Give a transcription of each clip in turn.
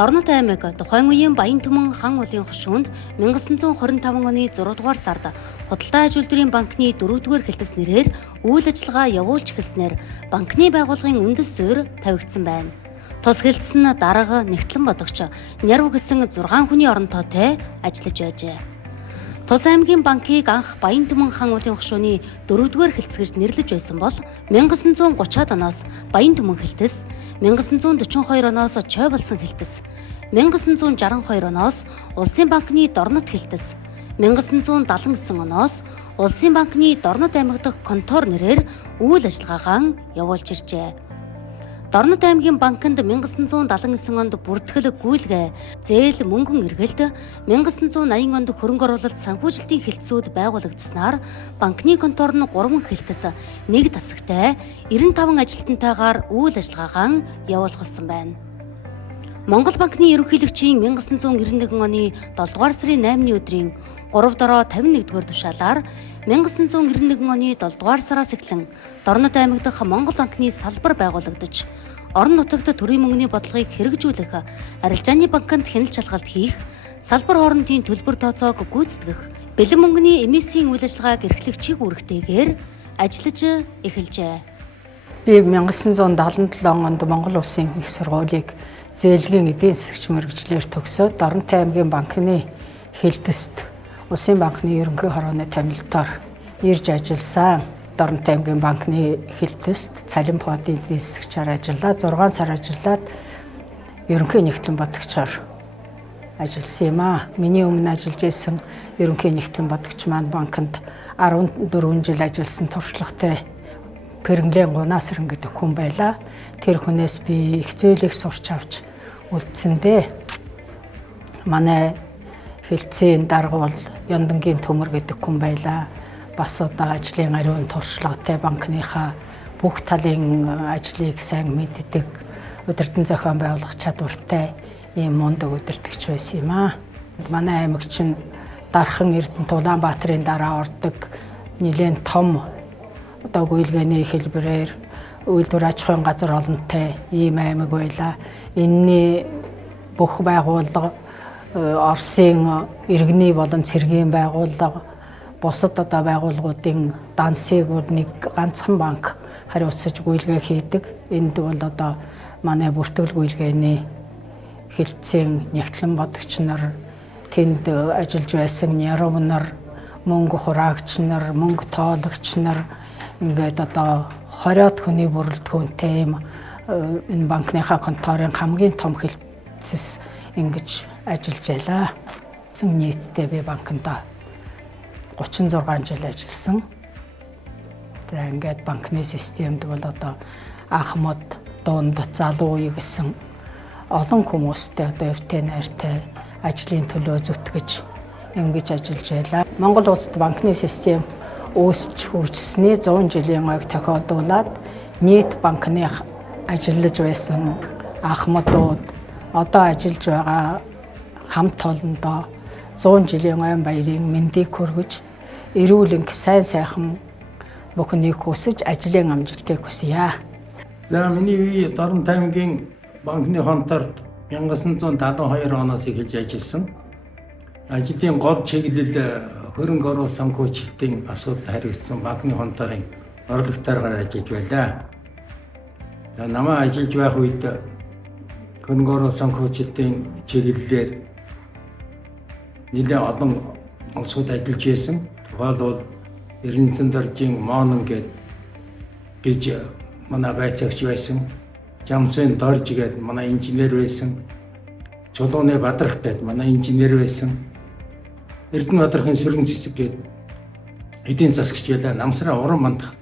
Дорнод аймаг тухайн үеийн Баянтүмэн хан улсын хошуунд 1925 оны 6 дугаар сард Худалдаа аж үйлдвэрийн банкны 4-р хэлтэс нэрээр үйл ажиллагаа явуулж эхэлснээр банкны байгууллагын үндэс суурь тавигдсан байна. Тус хэлтэс нь дарга Нэгтлэн бодогч Нярв гэсэн 6 хүний оронтойтой ажиллаж байжээ. Тус аймгийн банкыг анх Баянтүмэн хан улсын хошууны 4-р хэлтэс гэж нэрлэж байсан бол 1930-ад оноос Баянтүмэн хэлтэс, 1942 оноос Чой болсон хэлтэс, 1962 оноос Улсын банкны Дорнод хэлтэс, 1979 оноос Улсын банкны Дорнод аймаг дахь контор нэрээр үйл ажиллагаагаа явуулж иржээ. Дорнод аймгийн банкнд 1979 онд бүртгэл гүйлгээ, зээл мөнгөн эргэлт, 1980 онд хөрөнгө оруулалт санхүүжилтийн хэлтсүүд байгуулагдсанаар банкны контор нь 3 хэлтэс, 1 тасагтай 95 ажилтнтайгаар үйл ажиллагаагаа явуулсан байна. Монгол банкны ерөнхийлөгчийн 1991 оны 7 дугаар сарын 8-ны өдрийн 3 дороо 51-р тушаалаар 1991 оны 7 дугаар сараас эхлэн Дорнод аймаг дахь Монгол банкны салбар байгуулагдаж, орон нутагт төрийн мөнгөний бодлогыг хэрэгжүүлэх, арилжааны банкнд хяналт шалгалт хийх, салбар хоорондын төлбөр тооцоог гүйцэтгэх, бэлэн мөнгөний эмиссийн үйл ажиллагааг эрхлэх чиг үүрэгтэйгээр ажиллаж эхэлжээ. Би 1977 онд Монгол Улсын их сургуулийг зээлгийн эдийн засагч мэргэжлэр төгсөөд Дорнод аймгийн банкны хэлтэст Улсын банкны ерөнхий хорооны томилтоор ирж ажилласан. Дорнод аймгийн банкны хэлтэст цалин фондын эдийн засагчаар ажиллаад 6 сар ажиллаад ерөнхий нэгтлэн бодогчоор ажилласан юм аа. Миний өмнө ажиллаж исэн ерөнхий нэгтлэн бодогч маань банкнд 14 жил ажилласан туршлагатай Пэрэнглэн Гунасран гэдэг хүн байлаа. Тэр хүнээс би их зүйлийг сурч авч үлдсэндээ манай хэлтсийн дарга бол Ёндангийн төмөр гэдэг хүн байлаа. Бас одоо ажлын ариун туршлагатай банкныхаа бүх талын ажлыг сайн мэддэг, удирдан зохион байгуулах чадвартай ийм мундаг удирдагч байсан юм аа. Манай аймаг чинь Дархан Эрдэнэт Улаанбаатарын дараа ордог нэлээд том одоо гүйлгээний хэлбэрээр үйлдвэр аж ахуйн газар олонтой ийм аймаг байлаа. Энэний бүх байгууллага Оросын иргэний болон цэргийн байгууллага, бусад одоо байгууллагуудын дансыг нэг ганцхан банк хариуцаж гүйлгээ хийдэг. Энд бол одоо манай бүртгэл гүйлгээний хэлтсийн Нэгтлэн бодогч нар, тэнд ажиллаж байсан Нярв нар, мөнгө хураагч нар, мөнгө тоолагч нар, ингээд одоо 20-од хүний бүрэлдэхүүнтэй юм энэ банкныхаа конторын хамгийн том хэлтсэс ингэж ажиллаж байлаа. Нийтдээ би банкнд 36 жил ажилласан. За ингээд банкны системд бол одоо анх мод дунд залуу үе гэсэн олон хүмүүстэй одоо эвтэй найртай ажлын төлөө зүтгэж ингэж ажиллаж байлаа. Монгол улсад банкны систем өсч хөгжсөний 100 жилийн ойг тохиолдуулаад нийт банкны ажиллаж байсан ахмадууд одоо ажиллаж байгаа хамт олондоо 100 жилийн ойн баярын мэндийг хүргэж, эрүүл энх сайн сайхан бүхнийг хүсэж ажлын амжилтыг хүсье. За миний үе Дорнод аймгийн банкны конторт 1972 оноос эхэлж ажилласан. Ажлын гол чиглэл хөрөнгө оруулалт санхүүжилтийн асуудал хариуцсан банкны конторын орлоготойгоор ажиллаж байлаа. За намаа ажиллаж байх үед хөрөнгө оруулалт санхүүжилтийн чиглэлээр нэлээд олон улсууд ажиллаж байсан. Тухайлбал Эрдэнэт доржийн Монон гэж манай байцаагч байсан. Жамсын Дорж гэдэг манай инженер байсан. Чулууны Бадрах гэдэг манай инженер байсан. Эрдэнэ Бадрахын Сүрэн Цэцэг гэдэг эдийн засагч байлаа. Намсраа уран мандах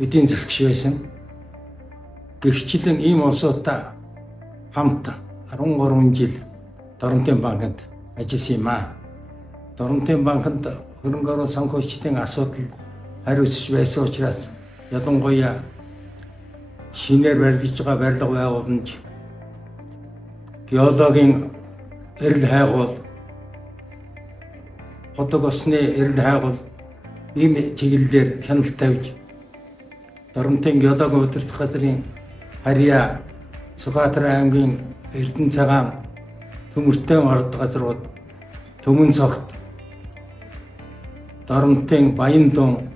эдийн засагч байсан. Гэрчлэн ийм улсуудтай хамт 13 жил Дорнодын банкнд ажилласан юм аа. Дорнодын банкнд хөрөнгө оруулалт санхүүжилтийн асуудал хариуцж байсан учраас ялангуяа шинээр барьж байгаа барилга байгууламж, геологийн эрэл хайгуул, хотог осны эрэл хайгуул ийм чиглэлээр хяналт тавьж Дорнодын геологийн удирдах газрын харьяа Сүхбаатар аймгийн Эрдэнэ цагаан төмөртэй орд газрууд Төмөн цогт Доромтын Баяндун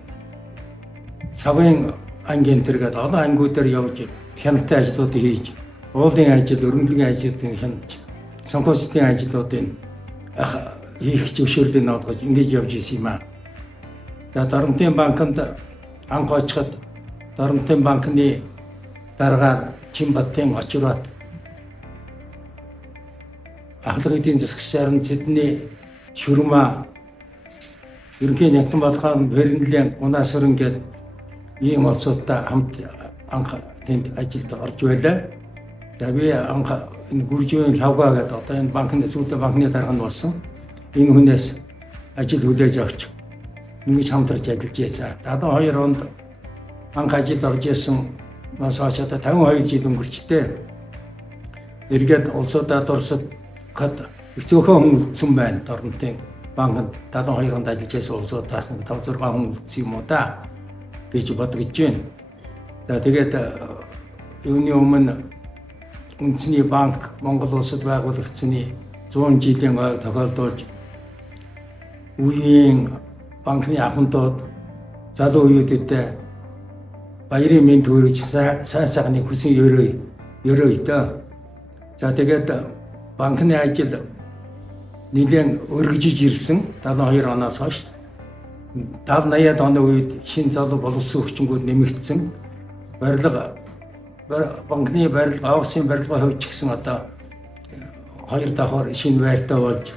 Цавын ангийн тэргээд олон ангиудаар явж хяналтын ажлуудыг хийж, уулын ажил, өргөмлөгийн ажлуудыг хянаж, санхүүжилтийн ажлуудыг хийх зөвшөөрлийг олгож ингэж явж исэн юм аа. За Доромтын банкнд анх очиход Доромтын банкны дараагаар Чинбаттын Очирбат ахлах эдийн засагчаар Сидней Шүрмэ ерөнхий нягтлан болгоом Берлин Унасрын гээд ийм улсуудтай хамт анх тэнд ажилд орж байлаа. За би анх энэ гүржийн лавга гэдэг одоо энэ банкны сүйдэ банкны дарга нь болсон. Энэ хүнээс ажил хүлээж авч ингэж хамтарч ажиллаж байсан. 72 онд анх ажилд орж исэн нас хойшоо 52 жил өнгөрчтэй. Эргээд улсуудаа дурсад их зөөхөн хүн үлдсэн байна. Доромтын банкнд 72 онд ажиллаж байсан улсуудаас 5-6 хүн үлдсэн юм уу да гэж бодож байна. За тэгээд юуны өмнө үндэсний банк Монгол улсад байгуулагдсаны 100 жилийн ой тохиолдуулж үеийн банкны ахмадууд залуу үеүүдэд баярын мэнд хүргэж сайн сайхны хүсэн ерөөй дөө. За тэгээд банкны ажил нэлээд өргөжиж ирсэн 72 оноос хойш 70-80-аад оны үед шинэ залуу боловсон хүчингүүд нэмэгдсэн. Банкны барилга, офисын барилгын хувьд ч гэсэн одоо 2 давхар шинэ байртай болж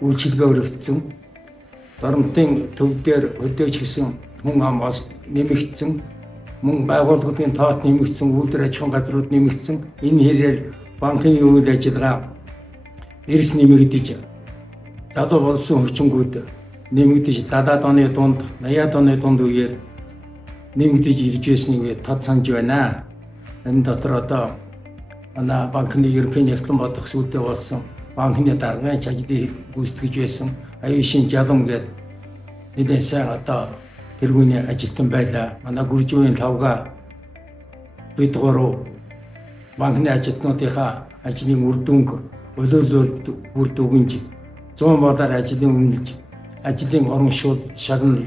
үйлчилгээ өргөгдсөн. Доромтын төв дээр өдөөж гисэн хүн ам нэмэгдсэн. Мөн байгууллагын тоот нэмэгдсэн, үйлдвэр аж ахуйн газрууд нэмэгдсэн. Энэ хэрээр банкны үйл ажиллагаа эрс нэмэгдэж залуу болсон хүчингүүд нэмэгдэж 70-аад оны дунд, 80-аад оны дунд үеэр нэмэгдэж ирж байсныг тод санаж байна. Энэ дотор одоо манай банкны ерөнхий нягтлан бодох сүйдээ болсон банкны даргын ажлыг гүйцэтгэж байсан аюун шин жалам гээд нэлээд сайн одоо тэргүүний ажилтан байлаа. Манай гүржийн лавга бид гурав банкны ажилтнуудынхаа ажлын үр дүнг олиолоод бүр дүгнж 100 болоор ажлын үнэлж ажлын урамшуул шагнал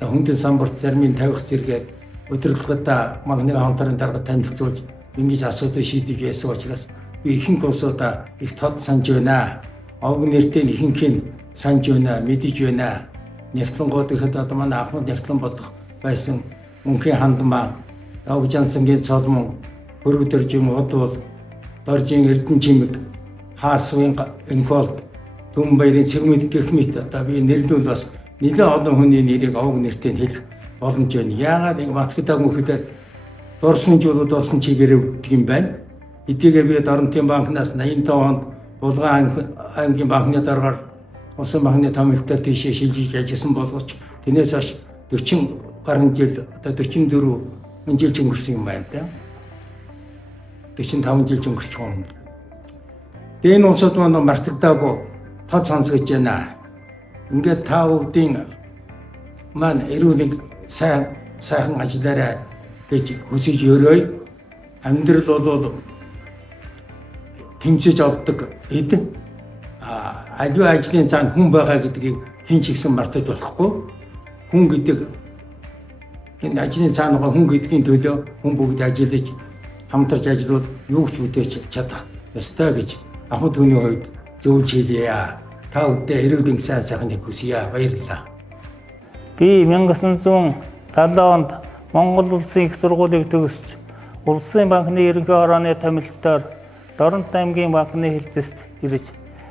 хүндэн самбарт зармын тавих зэрэгээр удирдлагуудаа банкны хамтран дарга танилцуулж ингэж асуудыг шийдэж байсан учраас би ихэнх улсуудаа их тод санаж байна. Овг нэртэй ихэнх нь санаж байна, мэдэж байна. Нягтлангуудынхад одоо манай Ахмад нягтлан бодох байсан мөнхийн хандмаа, Овг Жансангийн цолмон, Хөрвдөржин удвал, Доржийн Эрдэнэ чимэг, Хаасвын Инфолд, Түмбаярын Цэгмэд гэх мэт одоо би нэрлүүл бас нэлээд олон хүний нэрийг овг нэртэй хэлэх боломж байна. Яагаад ингэ матхдаг мөхөдөд дурсан жуулууд дурсан чигээрээ өгдөг юм байна. Эдгээр би Доромтын банкнаас 85 онд Булган аймгийн банкны дараагаар улсын банкны томилтоор тийшээ шилжиж ажилласан боловч тэрнээс хойш 40 гаруй жил одоо 44 жил өнгөрсөн юм байна да. 45 жил өнгөрч байгаа юм. Энэ улсууд маань мартагдаагүй тод сонсгож байна. Ингээд та бүгдийн маань эрүүл сайхан ажиллаарай гэж хүсэж өрөөй. Амьдрал бол тэмцэж олддог эд. Аливаа ажлын цаана хүн байгаа гэдгийг хэн ч ихсэн мартаж болохгүй. Хүн гэдэг энэ ажлын цаана хүн гэдгийн төлөө хүн бүгд ажиллаж хамтарч ажиллавал юу ч бүтээж чадах ёстой гэж Ахмад хүний хувьд зөвлөж хэлье. Та бүдээ эрүүл сайн сайхныг хүсье. Баярлалаа. Би 1970 онд Монгол улсын их сургуулийг төгсч улсын банкны ерөнхий хорооны томилтоор Доромт аймгийн банкны хэлтэст ирж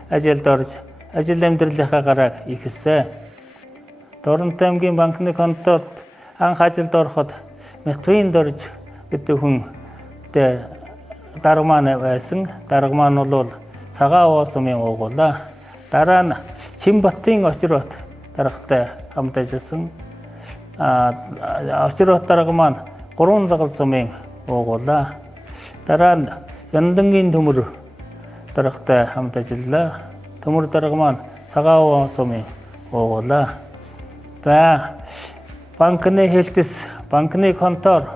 ажилд орж ажил амьдралынхаа гарааг эхэлсэн. Доромт аймгийн банкны конторт анх ажилд ороход Мэтвин Дорж гэдэг хүнтэй дарга маань байсан. Дарга маань бол цагаан овоо сумын уугуулаа. Дараа нь Чинбаттын Очирбат даргатай хамт ажилласан. Очирбат дарга маань 3 лагал сумын уугуулаа. Дараа нь Яндангийн төмөр даргатай хамт ажиллаа. Төмөр дарга маань цагаан овоо сумын уугуулаа. За банкны хэлтс, банкны контор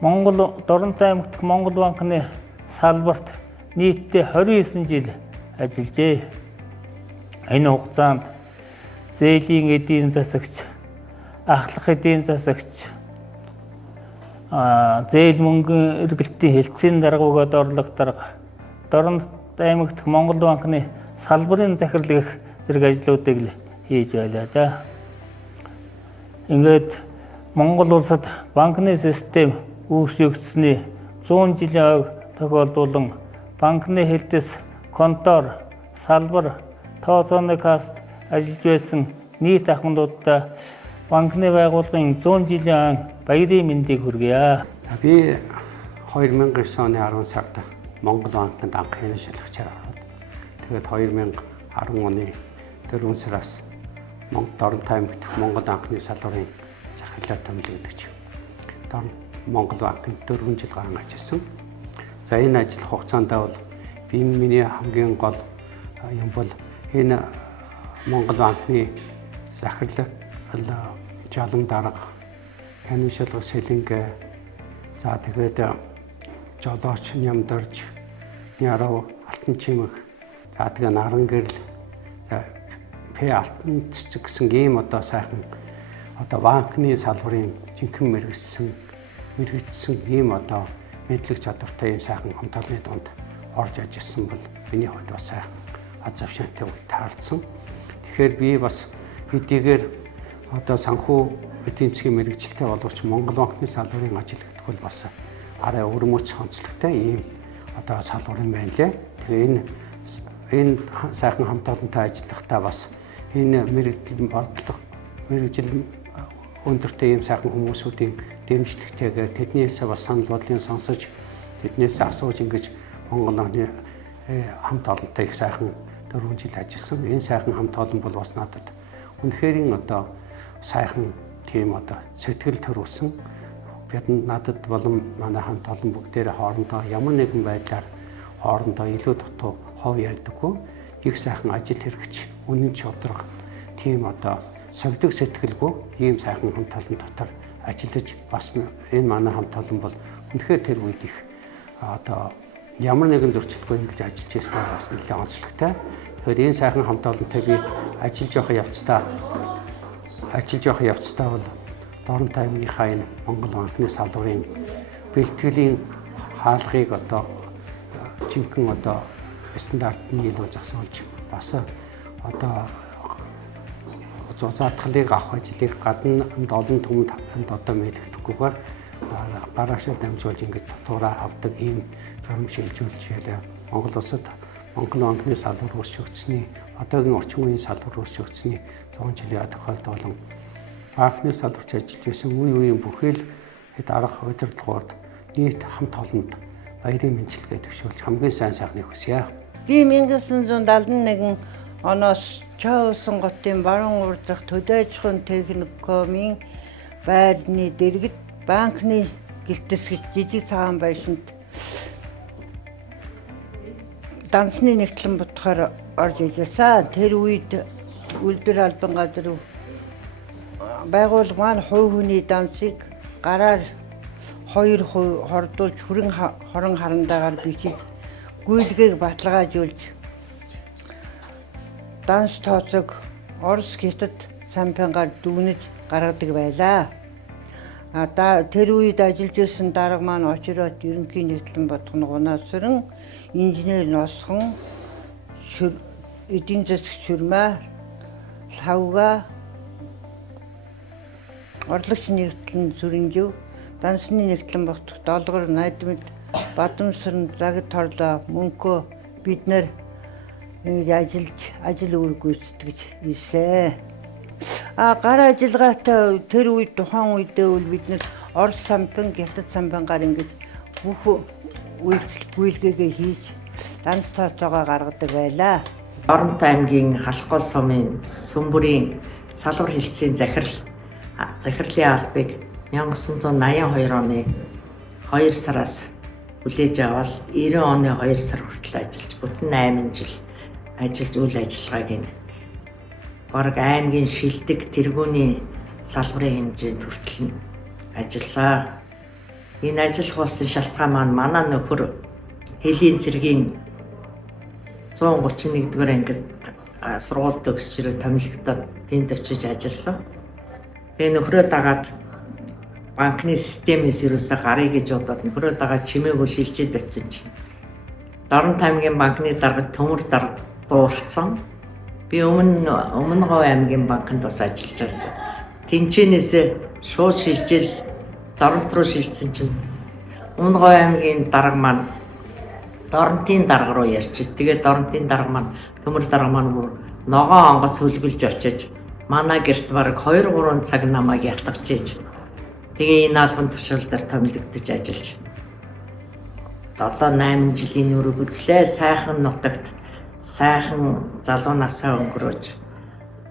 Монгол Доромт аймагт Монгол банкны салбарт нийтдээ 29 жил ажиллажээ. Энэ хугацаанд зээлийн эдийн засагч, ахлах эдийн засагч, зээл мөнгөн эргэлтийн хэлтсийн даргуугаад орлого дарга, Дорнот аймаг дахь Монгол банкны салбарын захирал гэх зэрэг ажлуудыг л хийж байлаа да. Ингээд Монгол улсад банкны систем үүсгэгдсэний 100 жилийн ойг тохиолдуулан банкны хэлтэс, контор, салбар, тооцооны каст ажиллаж байсан нийт ахмадуудаа банкны байгууллагын 100 жилийн ан баярын мэндийг хүргье. Би 2009 оны 10 сард Монгол банкнд анхны шалгачаар ороод тэгээд 2010 оны 4 сараас Дорнот аймаг дахь Монгол банкны салбарын захирлаар томилогдож Монгол банкнд 4 жил гарan ажилласан. За энэ ажил хугацаанд бол миний хамгийн гол юм бол энэ Монгол банкны захирлал жалан дарга, хянын шалгах сэлэнгэ, за тэгээд жолооч нямдарч, нярав алтан чимэг, за тэгээд наран гэрэл, П алтан цэцэг гэсэн ийм одоо сайхан одоо банкны салбарын жинхэнэ мэрэгдсэн ийм одоо мэдлэг чадвартай ийм сайхан хамтлагны дунд орж ажилласан бол миний хувьд бас сайхан аз авшаантай үг таалдсан. Тэгэхээр би бас хэдийгээр одоо санхүү эдийн засгийн мэрэгжилтэй боловч Монгол банкны салбарын ажил гэдэг бол бас арай өрмөц онцлогтой ийм одоо салбар юм байна лээ. Тэгээ энэ сайхан хамт олонтой ажиллахдаа бас энэ мэрэгжил өндөртэй ийм сайхан хүмүүсүүдийн дэмжлэгтэйгээр тэднээс бас санал бодлын сонсож тэднээс асууж ингэж Монгол банкны хамт олонтой их сайхан 4 жил ажилласан. Энэ сайхан хамт олон бол бас надад үнэхээр одоо сайхан тийм одоо сэтгэл төрүүлсэн. Бид надад болон манай хамт олон бүгдээрээ хоорондоо ямар нэгэн байдлаар хоорондоо илүү дутуу хов ярьдаггүй. Их сайхан ажил хэрэгч, үнэн чодрог тийм одоо совдөг сэтгэлгүй ийм сайхан хамт олон дотор ажиллаж бас энэ манай хамт олон бол үнэхээр тэр үед их одоо ямар нэгэн зөрчилгүй ингэж ажиллаж байснаа бас нэлээд онцлогтой. Тэгэхээр энэ сайхан хамт олонтой би ажиллаж явах явцдаа бол Дорнот аймгийнхаа энэ Монгол банкны салбарын бэлтгэлийн хаалгыг одоо жинхэнэ одоо стандартны илүү засуулж бас одоо зузаатгалыг авах ажлыг гадна олон түмэнд одоо мэддэхгүйгээр гараашаа дамжуулж ингэж татвараа авдаг ийм журам шилжүүлж ялаа. Монгол улсад Монгол банкны салбар өөрчлөгдсөний одоогийн орчин үеийн салбар өөрчлөгдсөний 100 жилийн тохиолдол болон банкны салбарт ажиллаж байсан үеийн бүхэл дарга удирдлагууд нийт хамт олонд баярын мэндчилгээ төвшүүлж хамгийн сайн сайхныг хүсье. Би 1971 оноос Чоусон готын баруун урдах төдий аж ахуйн техникумын байрны дэргэд банкны гэлтэсгэж жижиг цагаан байшинд дансны нэгтлэн бодохоор орж ижилсэн. Тэр үед үлдэр албан газар байгууллага маань хувь хүний дансыг гараар 2% хордуулж хорон харандаагаар бичиж гүйлгээг баталгаажуулж данс тооцоог Орос хятад сампингаар дүгнэж гаргадаг байлаа. Тэр үед ажиллаж байсан дарга маань очроод ерөнхий нэгтлэн бодох нугнасран инженер Носхон эдийн засаг шүрмээ лавга орлогч нэгтлэн сүрэнжив дансны нэгтлэн бодох долгор найдмал бадамсран загад торлоо мөнхөө бид нэр ажил үүрэг гүйцэтгэж ийсэ. Гар ажиллагаатай тэр үед тухайн үедээ бол бид нэр Орос сампин, хятад сампингаар ингэж бүх үйлчлэгээгээ хийж данс тооцоогоо гаргадаг байлаа. Дорнот аймгийн Халхгол сумын сүмбүрийн салбар хэлтсийн захирлын албыг 1982 оны 2 сараас хүлээж аваад 90 оны 2 сар хүртэл ажиллаж бүтэн 8 жил ажиллаж үйл ажиллагааг нь бараг аймгийн шилдэг тэргүүний салбарын хэмжээнд хүртэл ажилласан. Энэ ажиллах болсон шалтгаан маань манай нөхөр Хэлийн цэргийн 131-р ангид сургууль төгсч ирээ томилогдоод тэнд очиж ажилласан. Тэгээ нөхрөө дагаад банкны системээс юусаа гарыг гэж бодоод нөхрөө дагаад чимээгүй шилжээд очсон чинь Дорнот аймгийн банкны дарга төмөр дарга дуулсан. Би өмнө Говь аймгийн банкнд бас ажиллаж байсан. Тэнцэнээсээ шууд шилжил Дорнот руу шилжсэн чинь өмнө Говь аймгийн дарга маань Дорнотын дарга руу ярьчих. Тэгээд Дорнотын дарга маань төмөр дарга маань бүр ногоон онгоц хөлгөлж очиж манай гэрт бараг 2-3 цаг намайг ятгаж ийж тэгээ энэ албан тушаал дээр томилогдож ажиллаж 7-8 жилийн өрөг үзлээ. Сайхан нутагт сайхан залуу насаа өнгөрөөж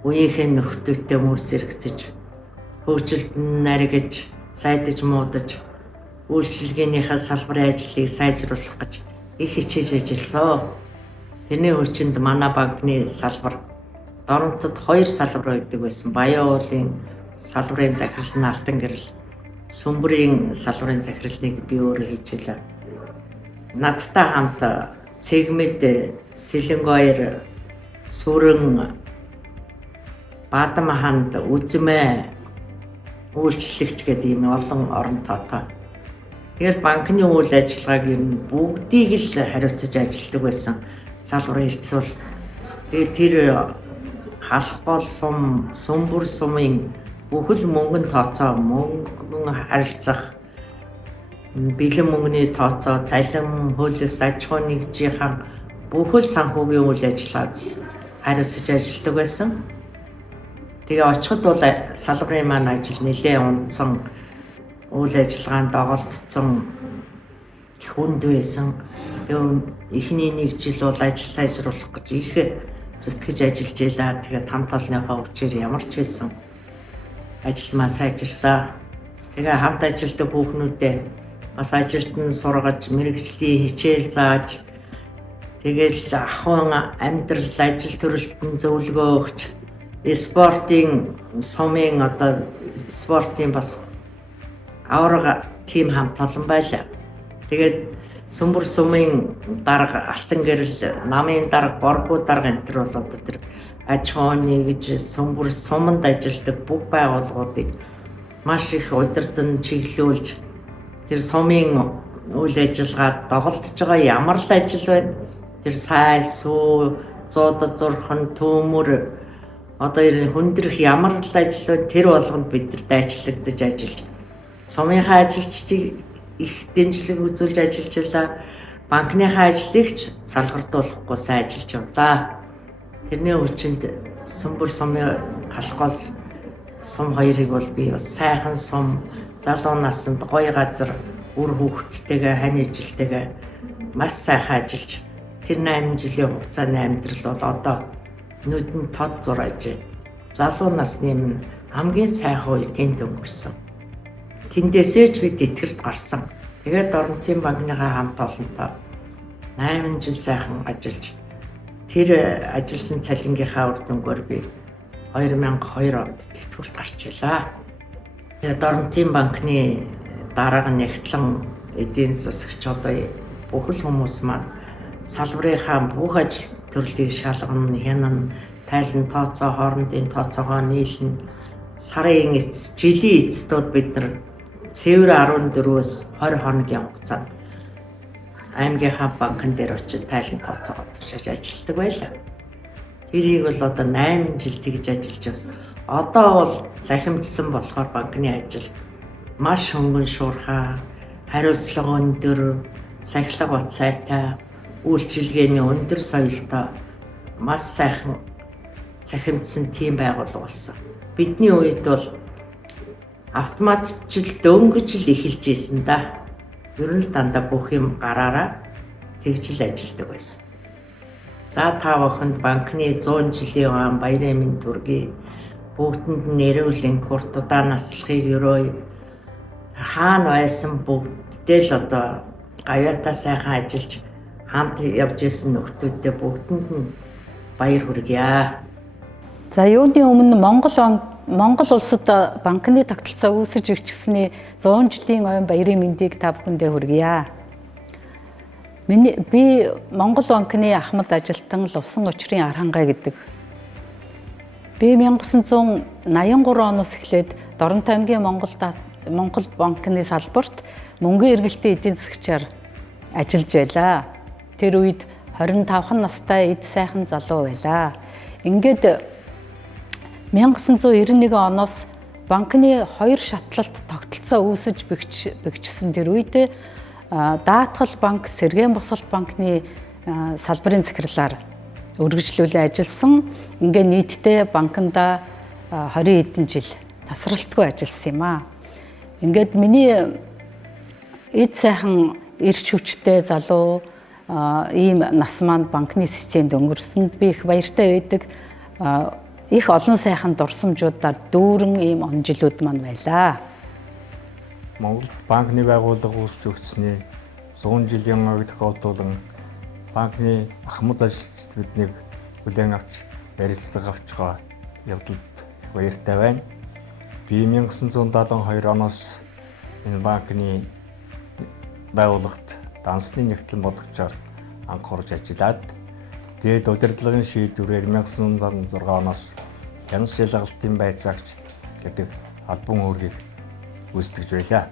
үеийнхээ нөхдөдтэй мөр зэрэгцэж хөгжилд наригж сайдаж муудаж үйлчилгээнийхээ салбарын ажлыг сайжруулах гэж их хичээж ажилласан. Тэрний хүчинд манай банкны салбар Дорнотод 2 салбар байдаг байсан. Баян уулын салбарын захирал нь Алтан гэрэл, Сүмбэрийн салбарын захиралыг би өөрөө хийжээ. Надтай хамт Цэгмэд, Сэлэнгойр, Сүрэн, Бадам ханд, Үзмэ үйлчлэгч гэдэг ийм олон орон тоотой. Тэгэл банкны үйл ажиллагааг юм бүгдийг л хариуцаж ажилладаг байсан. Салбарын хэлцүүл. Тэгээд тэр халах гол сум, сүмбэр сумын бүхэл мөнгөнд тооцоо, мөнгөн харилцах, бэлэн мөнгөний тооцоо, цалин, хөлс, аж ахуй нэгжийн бүхэл санхүүгийн үйл ажиллагааг хариуцаж ажилладаг байсан. Тэгээ очиход бол салбарын маань ажил нэлээд унтсан, үйл ажиллагаанд доголдсон их хүнд байсан. Тэгээ эхний 1 жил бол ажил сайжруулах гэж их зүтгэж ажиллаж байлаа. Тэгээд хамт олонныхоо хүчээр ямар ч байсан ажилмаа сайжирсан. Тэгээ хамт ажилдаг хүүхнүүдээ бас ажилд нь сургаж, мэрэгжлийн хичээл зааж, тэгээд ахуйн амьдрал, ажил төрөлтөнд зөвлөгөө өгч, спортын сумын спортын бас авраг тим хамт олон байлаа. Тэгээд Сүмбэр сумын дарга, Алтан гэрэл, намын дарга, Боргуу дарга энэ төр бол одоо тэр аж ахуйн гэж Сүмбэр суманд ажилладаг бүх байгууллагуудыг маш их удирдан чиглүүлж тэр сумын үйл ажиллагаад доголдож байгаа ямар л ажил байна. Тэр сайл, сүү, зуудад зурхан, төмөр одоо хүндрэх ямар л ажил байна. Тэр болгонд бид нар дайчлагдаж ажиллаж сумынхаа ажилчдыг их дэмжлэг үзүүлж ажиллаж байлаа. Банкныхаа ажлыг ч салгартуулахгүй сайн ажиллаж явлаа. Тэрний хүчинд Сүмбэр сумын халах гол сум хоёрыг бол би бас сайхан сум, залуу наснд гоё газар, үр хүүхдтэйгээ, хань ижилтэйгээ маш сайхан ажиллаж тэр 8 жилийн хугацааны амьдрал бол одоо нүдэнд тод зураж залуу насны минь хамгийн сайхан үе тэнд өнгөрсөн. Тэндээсээ ч бид итгэрт гарсан. Тэгээд Дорнотын банкныхаа хамт олонтой 8 жил сайхан ажиллаж тэр ажилласан цалингийнхаа үр дүнгээр би 2002 онд тэтгэврт гарч илаа. Тэгээд Дорнотын банкны дарга нэгтлэн эдийн засагч одоо бүхэл хүмүүс маань салбарынхаа бүх ажил төрлийг шалгана, хянана, тайлан тооцоо, хоорондын тооцоогоо нийлнэ. Сарын эц, жилийн эцдүүд бид нар цэвэр 14-өөс 20 хоногийн хугацаанд аймгийнхаа банкн дээр очиж тайлан тооцоогоо туршиж ажилладаг байлаа. Тэрийг бол одоо 8 жил тэгж ажиллаж явсан. Одоо бол захимжсан болохоор банкны ажил маш хөнгөн шуурхай, хариуцлага өндөр, сахилга бат сайтай, үйлчилгээний өндөр соёлтой маш сайхан захимжсан тим байгууллага болсон. Бидний үед бол автоматжил дөнгөж л эхэлж ийсэн да. Ер нь дандаа бүх юм гараараа тэгж л ажилладаг байсан. За та бүхэнд банкны 100 жилийн он баярын мэнд төргий. Бүгдэнд нь нэрвэлийн курт удаа наслахыг өрөөе. Хаана байсан бүгдтэй л одоо гавьяатаа сайхан ажиллаж хамт явж исэн нөхдүүдтэй бүгдэнд нь баяр хүргье. За юуны өмнө Монгол улсад банкны тогтолцоо үүсэж өвчсөний 100 жилийн ойн баярын мэндийг та бүхэндээ хүргье. Би Монгол банкны Ахмад ажилтан Лувсан очрын Архангай гэдэг. Би 1983 оноос эхлээд Доронтой аймгийн Монгол банкны салбарт мөнгөн эргэлтийн эдийн засагчаар ажиллаж байлаа. Тэр үед 25 настай эд сайхан залуу байлаа. Ингээд 1991 оноос банкны 2 шатлалт тогтолцоо үүсэж бэгжсэн тэр үед Даатгал банк, Сэргээн босолт банкны салбарын захирлаар үргэлжлүүлэн ажилласан. Ингээ нийтдээ банкнда 20 хэдэн жил тасралтгүй ажилласан юм аа. Ингээд миний эд сайхан эрч хүчтэй залуу ийм нас маань банкны системд өнгөрсөнд би их баяртай байдаг. Их олон сайхан дурсамжуудаар дүүрэн ийм он жилүүд маань байлаа. Монголд банкны байгууллага үүсч өгснээ 100 жилийн өмнө тохиолдуулан банкны Ахмад ажилчид биднийг хүлээн авч ярилцлага авч байгаа явдалд их баяртай байна. Би 1972 оноос энэ банкны байгууллагт дансны нэгтлэн бодогчоор анх орж ажиллаад тэгээд удирдлагын шийдвэрээр 1976 оноос Янс шалгалтын байцаагч гэдэг албан үүргийг үүсгэж байлаа.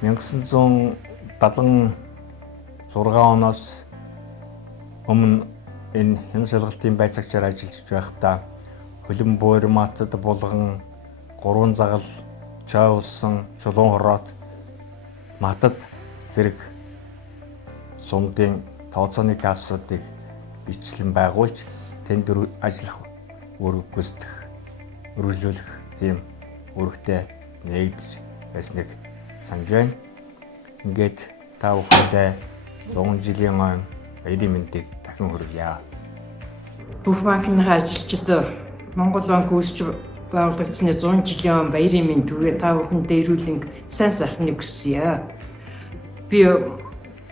1976 оноос өмнө энэ Янс шалгалтын байцаагчаар ажиллаж байхдаа Хөлбөмбөр Буурматад булган, Гурван загал, Чойулсан, Чулуун хороот, Матад зэрэг сумдын тооцооны кассуудыг бичлэн байгуулж тэнд ажиллах үүрэг гүйцэтгэх, өргөжлүүлэх тийм үүрэгтэй нэгдэж байсныг санаж байна. Ингээд та бүхэндээ 100 жилийн өмнө баярын мэндийг дахин хүргье. Бүх банкны ажилчид Монгол банк үүсч байгуулагдсны 100 жилийн өмнө баярын мэнд хүргээ та бүхэндээ эрүүл сайн сайхныг хүсье. Би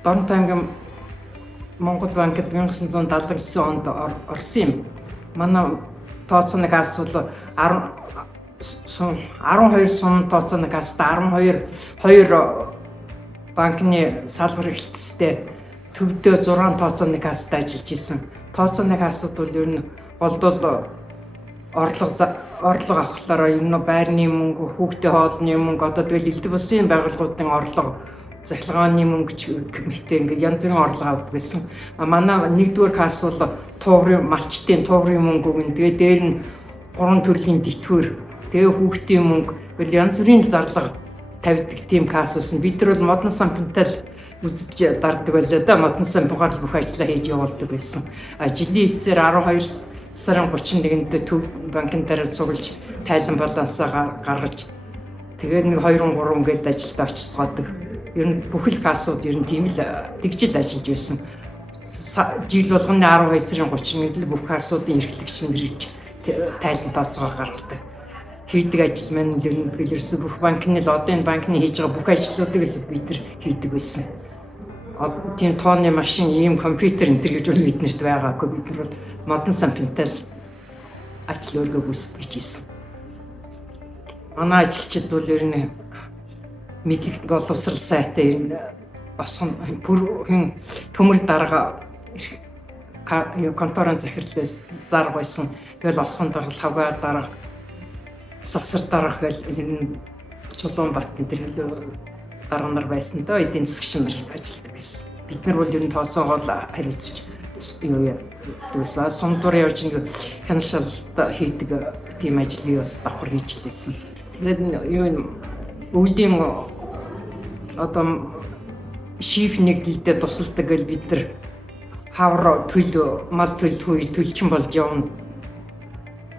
Доронтой аймгийн Монгол банкд 1979 онд орсон юм. Манай тооцооны газ бол 12 сум тооцооны газта 12 банкны салбар хэлтстэй төвдөө 6 тооцооны газта ажиллаж исэн. Тооцооны газууд бол ер нь голдол орлого авахлаараа ер нь байрны мөнгө, хүүхдээ хоолны мөнгө, одоо тэгэл элдв бусын байгууллагуудын орлого, захиргааны мөнгө гэмтээ ингээд янз бүрийн орлого авдаг байсан. Манай нэгдүгээр касс бол туурын малчтын туурын мөнгө өгнө. Тэгээ дээр нь 3 төрлийн дитгүүр, тэгээ хүүхдийн мөнгө, янз бүрийн зарлага тавьдаг тийм касс байсан. Бид нар бол модон сампинтал үзэж дарддаг байлаа да. Модон сампингаар бүх ажлаа хийж явуулдаг байсан. Жилийн эцсээр 12 сарын 31-нд төв банкны дараа цуглаж тайлан балансаа гаргаж тэгээд нэг 2-3 гээд ажилд очицгоодог. Ер нь бүх л кассууд ер нь тийм л тэгжил ажиллаж байсан. Жил болгоны 12 сарын 31-нд л бүх кассуудын эрхлэгч нар ирж тайлан тооцоогоо гаргадаг. Хийдэг ажил маань ер нь ерөөсөө бүх банкны л одоо энэ банкны хийж байгаа бүх ажлуудыг л бид нар хийдэг байсан. Тийм тооны машин, ийм компьютер энэ төр гэж бол биднэрт байгаагүй. Бид нар бол модон сампинтал ажил өргөө гүйцэтгэж ийсэн. Манай ажилчид бол ер нь мэдлэг боловсрал сайтай ер нь босгон бүрэн төмөр дарга конторын захирлаас зарга байсан. Тэгэл босгон дарга хаваа дарга сосор дарга гэл ер нь Чулуун Баттан тэр дарга нар байсан доо эдийн засгийн нар ажилладаг байсан. Бид нар бол ер нь тооцоогоо хариуцж юу яасан. Сумдуур явж нэг хянашилт хийдэг тийм ажлыг бас давхар хийж лээсэн. Тэгээд юу өвлийн одоо шиф нэгдэлтэд тусалдаг гэл бид нар хавар төл мал төлчин болж явна.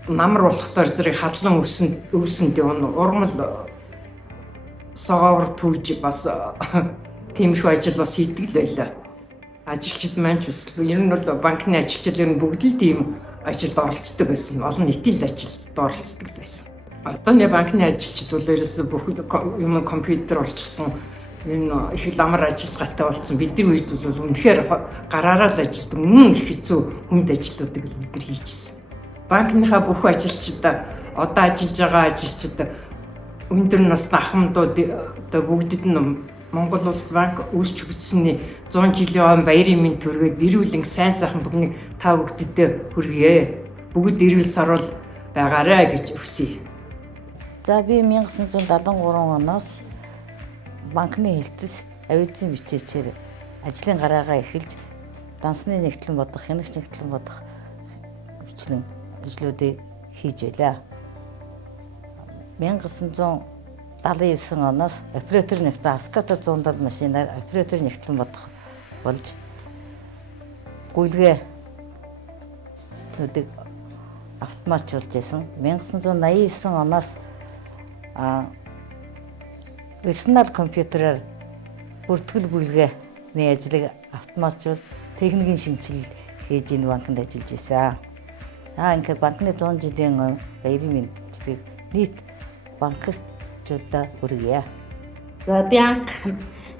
Намар болохлоор зэрэг хадлан өвсөнд явна. Ургамал согоор түүж бас тиймэрхүү ажил бас хийдэг л байлаа. Ажилчид маань ч бас ер нь бол банкны ажилчид ер нь бүгд л тийм ажилд оролцдог байсан. Олон нийтийн ажилд оролцдог байсан. Одооны банкны ажилчид бол ерөөсөө бүх юм компьютер болчихсон. Энэ их ламар ажиллагаатай болсон. Бидний үед бол үнэхээр гараараа л ажилдаг. Мөн их хэцүү хүнд ажлуудыг бид нар хийжсэн. Банкныхаа бүх ажилчид одоо ажиллаж байгаа ажилчид өндөр насны ахмадууд бүгдэд нь Монгол Улс банк үүсч өгсөн 100 жилийн он баярын мэнд төргээд эрүүлэн сайн сайхан бүгнийг та бүгдэд хүргэе. Бүгд эрүүл сарвал байгаарай гэж хүсье. За би 1973 оноос банкны хэлтс авизын бичээчээр ажлын гараагаа эхэлж дансны нэгтлэн бодох, хянагч нэгтлэн бодох бичлэн ажлуудыг хийж байлаа. 1979 оноос оператор нэгтэн Аската 170 машинаар оператор нэгтлэн бодох болж гүйлгээ нүдэг автоматжуулж байсан. 1989 оноос персонал компьютераар бүртгэл гүйлгээний ажлыг автоматжуулж техникийн шинжилэл хийж энэ банкнд ажиллаж байсан. Ингээд банкны 100 жилийн баярын мэндчилгээг нийт банкчуудаа хүргье. За банк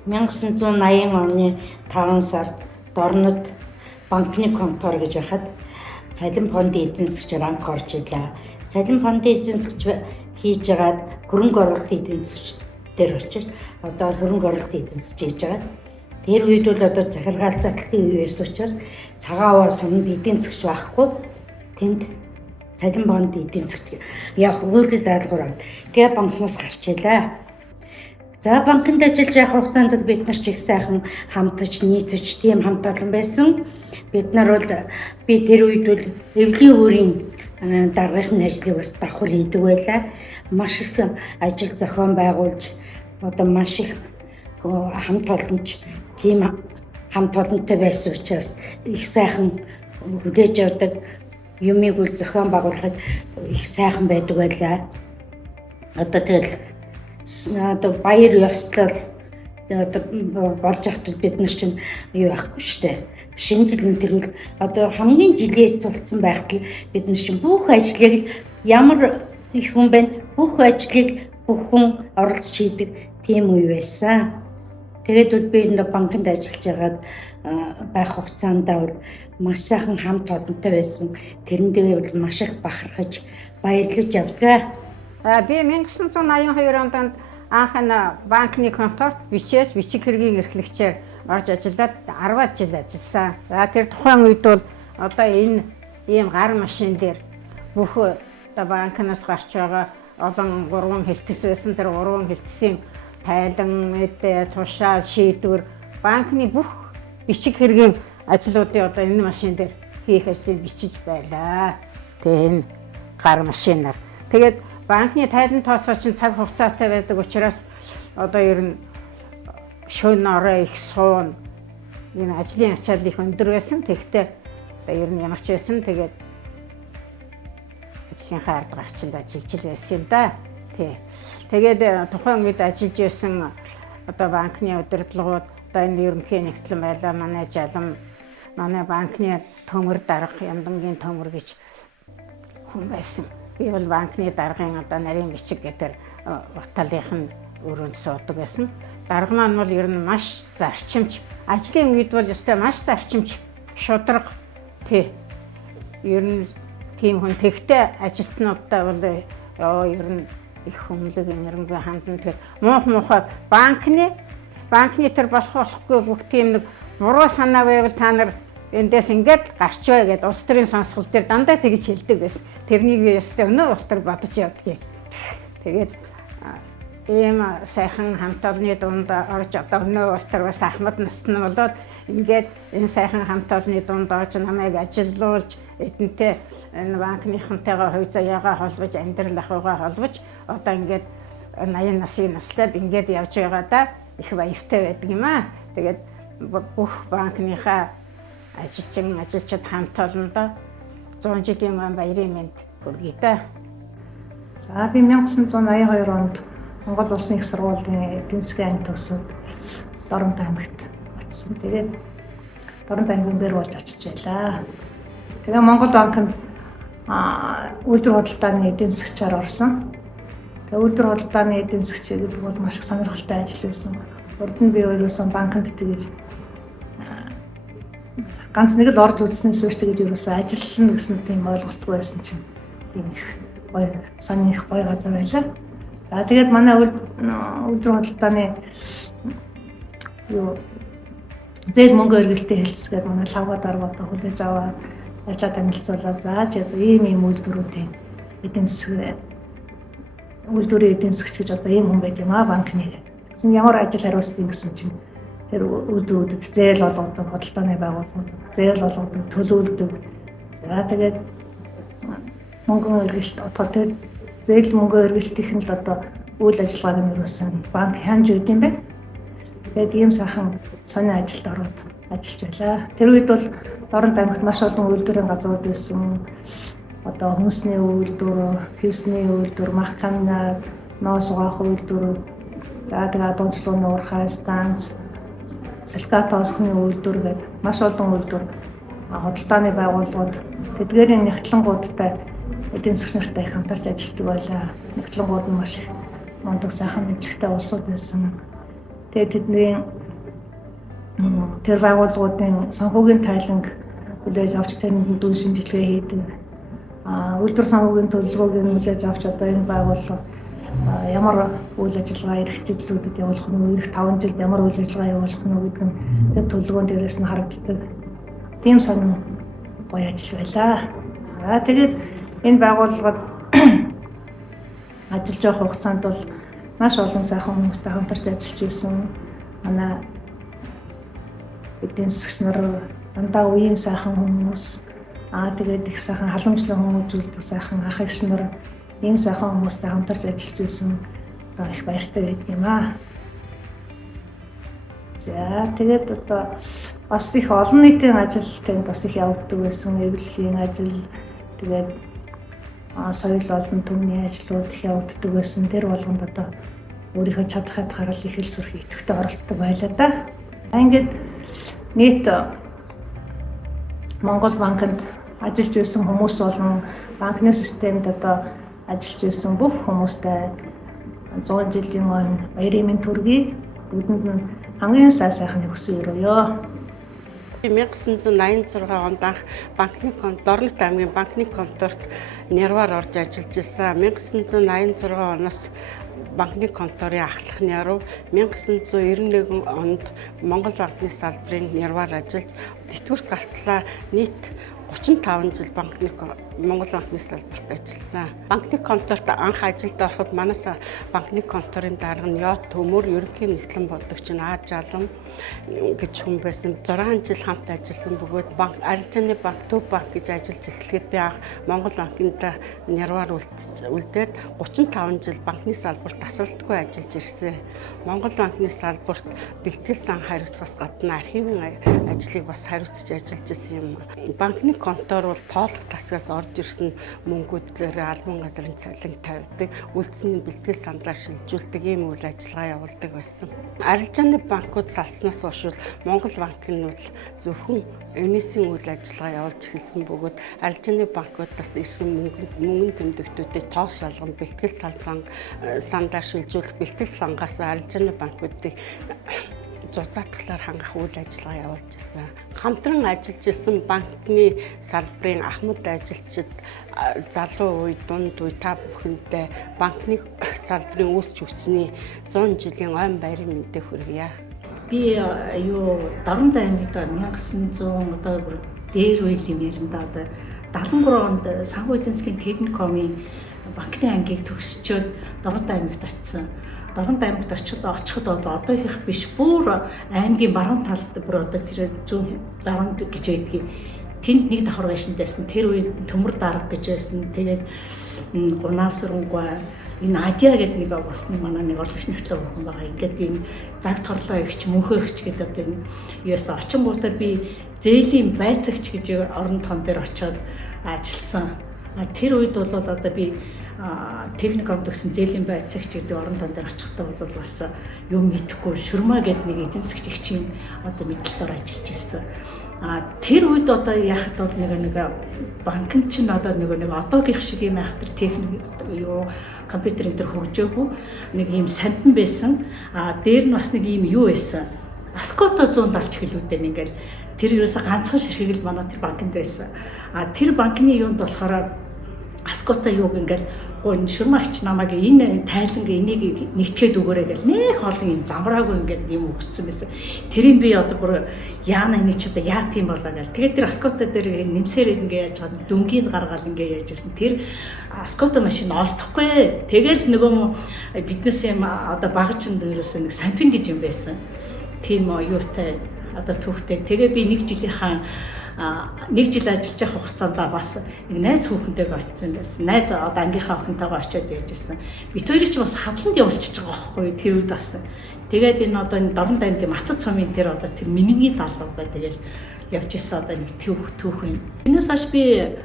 1980 оны 5 сард Дорнод банкны контор гэж байхад цалин фондын эдийн засгчаар анх орж илаа. Цалин фондын эдийн засгч хийж байгаад хөрөнгө оруулалтын эдийн засгч дээр очиж одоо хөрөнгө оруулалтын эдийн засгч хийж байгаа. Тэр үед бол одоо захиргаалтын үе байсан учраас цагаан аваа сумд эдийн засгч байхгүй. Тэнд цалин фондын эдийн засгч яг өөргөл даалгавар аваад гээ банкнаас гарч илаа. За банкнд ажиллаж явах хугацаанд бид нар ч их сайхан хамтаж нийтж тийм хамт олон байсан. Бид нар бол би тэр үед бол эвлийн өөрийн даргын ажлыг бас давхар хийдэг байлаа. Маш их ажил зохион байгуулж одоо маш их хамт олонч тийм хамт олонтой байсан учраас их сайхан хүлээж явдаг юмыг үл зохион байгуулахад их сайхан байдаг байлаа. Одоо тэгэл одоо баяр ёслол одоо болж ахтууд бид нар чинь юу байхгүй штэ. Шинэ жилийн тэрүүл одоо хамгийн жилээс цулцсан байхад бид нар чинь бүх ажлыг ямар их хүн байна бүх ажлыг бүх хүн оролцож хийдэг тийм үе байсан. Тэгээд бол би энэ банкнд ажиллаж байгаад байх хугацаанд бол маш сайхан хамт олонтой байсан. Тэрэндээ бол маш их бахархаж баярлаж явдаг. Би 1982 онд анх нь банкны конторт бичиг хэргийн эрхлэгчээр орж ажиллаад 10 жил ажилласан. За тэр тухайн үед бол одоо энэ ийм гар машин дээр бүх одоо банкнаас гарч байгаа олон 3 хэлтс байсан. Тэр 3 хэлтсийн тайлан, мэдээ, тушаал, шийдвэр банкны бүх бичиг хэргийн ажлуудыг одоо энэ машин дээр хийх ажлыг бичиж байлаа. Тэгээ энэ гар машинаар. Тэгээд банкны тайлан тоосоо чинь цаг хугацаатай байдаг учраас одоо ер нь шөнө орой их суун энэ ажлын ачаал их өндөр байсан. Тэгтээ ер нь ямар ч байсан тэгээд ажлынхаа ард гарчинд ажиллаж байсан юм да. Тий. Тэгээд тухайн үед ажиллаж байсан одоо банкны удирдлагууд одоо энэ ерөнхий нэгтлэн байлаа. Манай жалам, манай банкны төмөр дарга, Ямдангийн төмөр гэж хүн байсан. Би бол банкны даргын одоо нарийн бичиг гэдэг баталгийнх нь өрөөнд суудаг байсан. Дарга маань бол ер нь маш зарчимч. Ажлын үед бол өстой маш зарчимч, шударга. Тий. Ер нь тийм хүн тэгтээ ажилтнуудтай бол ер нь их хүмлэг нэрмгүй хандан тэгээд муухай банкны тэр болохгүй бүх тийм нэг буруу санаа байвал та нар эндээс ингээд гарч бай гэдээ улс төрийн сонсгол дээр дандаа тэгж хэлдэг байсан. Тэрнийг би өстой өнөө болтор бодож явдгийг. Тэгээд ийм сайхан хамт олонны дунд орж одоо өнөө болтор бас Ахмад насны болоод ингээд энэ сайхан хамт олонны дунд орж намайг ажилуулж эдэнтэй энэ банкныхантайгаа хувь заяагаа холбож амьдрал ахуйгаа холбож одоо ингээд 80 насыг наслаад ингээд явж байгаа да их баяртай байдаг юм аа. Тэгээд бүх банкныхаа ажилчид хамт олондоо 100 жилийн баярын мэнд хүргэе да. За би 1982 онд Монгол Улсын их сургуулийн эдийн засгийн анги төгсөөд Дорнод аймагт очсон. Тэгээд Дорнод аймгийн бэр болж очиж байлаа. Тэгээ Монгол банкнд үйлдвэр худалдааны эдийн засгчаар орсон. Тэгээ үйлдвэр худалдааны эдийн засгч гэдэг бол маш их сонирхолтой ажил байсан. Урд нь би өөрөөсөө банкнд тэгж ганц нэг л орж үзснээс үүш тэгж ерөөсөө ажиллана гэсэн тийм ойлголтгүй байсан чинь тийм их гоё сони их гоё газар байлаа. За тэгээд манай үйлдвэр худалдааны юу зээл мөнгө эргэлтийн хэлцгээд манай лавга дарга одоо хүлээж аваад ажлаа танилцуулаад зааж одоо ийм үйлдвэрүүдийн эдийн засгийн үйлдвэрийн эдийн засгч гэж одоо ийм хүн байт юм аа банкны гэсэн ямар ажил хариуцлага гэсэн чинь тэр үйлдвэрүүдэд зээл олгодог, худалдааны байгууллагуудад зээл олгодог, төлөвлөдөг. За тэгээд мөнгө эргэлт одоо тэр зээл мөнгө эргэлтийнх нь л одоо үйл ажиллагааг нь юусан банк хянж өгд юм бэ. Тэгээд ийм сайхан сони ажилд ороод ажиллаж байлаа. Тэр үед бол Дорнод аймагт маш олон үйлдвэрийн газрууд байсан. Одоо хүнсний үйлдвэр, хевсний үйлдвэр, мах комбинат, ноос угаах үйлдвэр, за тэгээд дундчлууны уурхай станц, сэлкат тоосхны үйлдвэр гэдэг маш олон үйлдвэр худалдааны байгууллагууд тэдгээрийн нэгтлэнгуудтай эдийн засгийн нартай их хамтарч ажилладаг байлаа. Нэгтлэнгууд нь маш их мундаг сайхан мэдлэгтэй улсууд байсан. Тэгээд тэдний тэр байгууллагуудын санхүүгийн тайланг хүлээж авч тэрэнд дүүн шинжилгээ хийдэг. Үйлдвэр санхүүгийн төлөвлөгөөг нь хүлээж авч одоо энэ байгууллага ямар үйл ажиллагаа эрх чиглэлүүдэд явуулах нь, эх 5 жилд ямар үйл ажиллагаа явуулах нь гэдэг нь тэр төлөвлөгөөнд дээрээс нь харагддаг. Тийм сонин гоё ажил байлаа. За тэгээд энэ байгууллагад ажиллаж явах хугацаанд бол маш олон сайхан хүмүүстэй хамтарч ажиллаж байсан. Манай эдийн засгч нар дандаа үеийн сайхан хүмүүс, тэгээд их сайхан халамжлал хүмүүс зүйлдэг сайхан ах эгч нар ийм сайхан хүмүүстэй хамтарч ажиллаж байсан. Одоо их баяртай байдаг юм аа. За тэгээд одоо бас их олон нийтийн ажил тэнд бас их явагддаг байсан. Эвлэлийн ажил, тэгээд соёл болон төмний ажлууд их явагддаг байсан. Тэр болгонд одоо өөрийнхөө чадхад гарал их л сүрх идэвхтэй оролцдог байлаа да. Ингээд нийт Монгол банкнд ажиллаж байсан хүмүүс болон банкны системд одоо ажиллаж байсан бүх хүмүүстэй 100 жилийн өмнө баярын мэнд төргий. Бүгдэнд нь хамгийн сайхныг хүсэн өрөөё. 1986 онд анх Дорнод аймгийн банкны конторт нярваар орж ажиллаж байсан. 1986 оноос банкны конторын ахлах няруу 1991 онд Монгол банкны салбарын нярваар ажиллаж тэтгэврт гартлаа нийт 35 жил Монгол банкны салбарт ажилласан. Банкны конторт анх ажилд ороход манайс банкны конторын дарга нь Яот Төмөр ерөнхий нэгтлэн бодогч Наад Жалам гэж хүн байсан. 6 жил хамт ажилласан бөгөөд арилжааны банк Төв банк гэж ажиллаж эхлэхэд би анх Монгол банкнд нярваар үлдээд 35 жил банкны салбарт тасралтгүй ажиллаж ирсэн. Монгол банкны салбарт бэлтгэл сан хариуцлагаас гадна архивын ажлыг бас хариуцж ажиллаж ирсэн юм. Банкны контор бол тоолох тасгаас орж ирсэн мөнгүүдээр албан газрын цалин тавьдаг, үйлдвэрийн бэлтгэл сандлаар шилжүүлдэг ийм үйл ажиллагаа явуулдаг байсан. Арилжааны банкуд салснаас хойш Монгол банк нь бол зөвхөн эмээсийн үйл ажиллагаа явуулж эхэлсэн бөгөөд арилжааны банкудаас ирсэн мөнгөн тэмдэгтүүдийг тоо шалган бэлтгэл сандлаар шилжүүлэх бэлтгэл сангаас арилжааны банкуудыг зузаатгалаар хангах үйл ажиллагаа явуулж байсан. Хамтран ажиллаж исэн банкны салбарын ахмад ажилчид залуу үе, дунд үе та бүхэндээ банкны салбарын үүсч өссөний 100 жилийн ойн баярын мэндийг хүргье. Би Дорнод аймагт 1900 одоо дээр үеийн ярина да 73 онд санхүү эдийн засгийн техникумын банкны ангийг төгсчөөд Дорнод аймагт очсон. Дорнод аймагт очиход одоо их биш бүр аймгийн баруун талд бүр одоо тэр зүүн баруун гэж байдгийг тэнд нэг давхар гашинтайсэн. Тэр үед төмөр дарга гэж байсан. Тэгээд гунаасрангуй энэ Адиа гэдэг нэг бас манай нэг орлогч нэгтлээ хүн байгаа. Ингээд энэ загт хорлоо ихч мөнхөө ихч гэдэг одоо энэ юус очингуудаа би зээлийн байцаагч гэж орон тоон дээр очиод ажилласан. Тэр үед бол одоо би техникум төгсөн зээлийн байцаагч гэдэг орон тоон дээр очихдаа бол бас юм мэдхгүй шүрмаа гэдэг нэг эдийн засгч ихчийн одоо мэдлэлээр ажиллаж ирсэн. Тэр үед одоо яхад бол нэг банкн чинь одоо нэг одоогийнх шиг юм айхтар техник компьютер энэ төр хөгжөөгүй нэг юм сантан байсан. Дээр нь бас нэг юм юу байсан. Аското 170 гэлүүдтэй ингээл тэр юусаа ганцхан ширхэг л манай тэр банкнд байсан. Тэр банкны юунд болохоор Аското юуг ингээл гоо шүрмагч намайг энэ тайлангаа энийг нэгтгэхэд өгөөрэй гэл нэг олон юм замбраагүй ингээд юм өгсөн байсан. Тэрийг би одоо бүр яана энэ ч одоо яа тийм болоо гэл. Тэгээд тэр аскота дээр нэмсээр ингээд яаж чад дүнгийн гаргаал ингээд яажсэн. Тэр аскота машин олдохгүй. Тэгэл нөгөө биднээс юм одоо багчин дээрээс нэг сампин гэж юм байсан. Тийм оюутай одоо түүхтэй. Тэгээ би нэг жил ажиллаж явах хугацаанд бас нэг найз хүүхэнтэйгээ очсон байсан. Найз одоо ангийнхаа охинтойгоо очиод яжсэн. Бид хоёрыг ч бас хадланд явуулчих байгаа байхгүй тэр үед бас. Тэгээд энэ одоо энэ Дорнод аймгийн Матад цомын тэр одоо тэр минигийн талуудаа тэгэл явж исэн одоо нэг түүх юм. Энэс хойш би